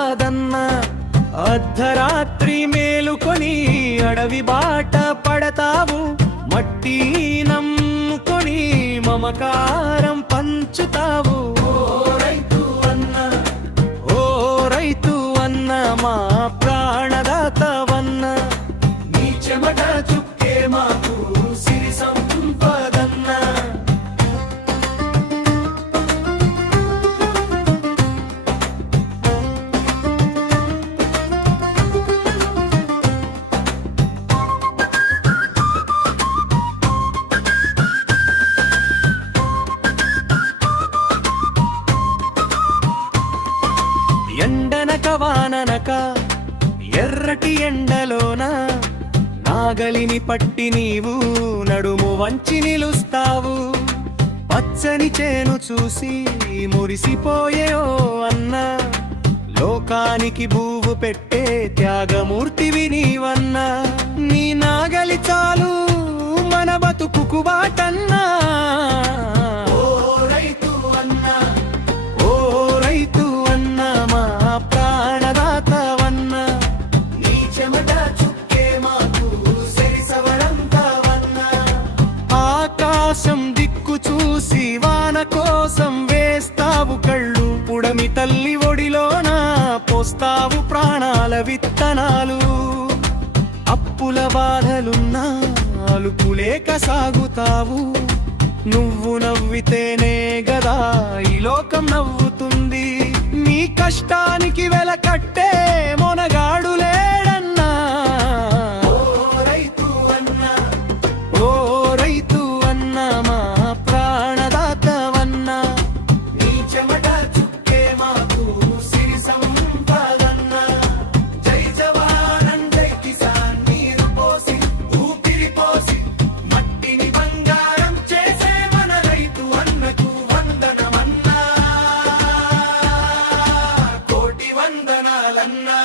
కాదన్న. అర్ధరాత్రి మేలుకొని అడవి బాట పడతావు, మట్టి నమ్ముకొని మమకారం పంచుతావు. ఓ రైతు అన్న, ఓ రైతు అన్న, మా ప్రాణదాతవన్న. నీ చెమట చుక్కే మాకు సిరి సంపదన్న. ఎండనక వాననక ఎర్రటి ఎండలోన నాగలిని పట్టి నీవు నడుము వంచి నిలుస్తావు. పచ్చని చేను చూసి మురిసిపోయే ఓ అన్న, లోకానికి భూవు పెట్టే త్యాగమూర్తివి నీవన్నా. నీ నాగలి చాలు మన బతుకుకు బాటన్నా. ఓ రైతు అన్న, ఓ రైతు అన్న, మా ప్రాణదాతవన్న. నీ చెమట చుక్కే మాకు సరిసవరంతవన్న. ఆకాశం దిక్కు చూసి వాన కోసం వేస్తావు కళ్ళు, పుడమి తల్లి ఒడిలోన పోస్తావు ప్రాణాల విత్తనాలు. అప్పుల బాధలున్నా అలుపులేక సాగుతావు, నువ్వు నవ్వితేనే గదా ఈ లోకం నవ్వుతుంది. నీ కష్టానికి వెలకట్టే మొనగాడు లేడన్నా. ఓ రైతు అన్న, ఓ రైతు అన్న, మా ప్రాణదాతవన్న. నీ చెమట చుక్కే మాకు సిరి సంపదన్న. జై జవాన్ జై కిసాన్, నీరు పోసి ఊపిరి పోసి మట్టిని బంగారం చేసే మన రైతు అన్నకు వందనమన్నా, కోటి వందనాలన్నా.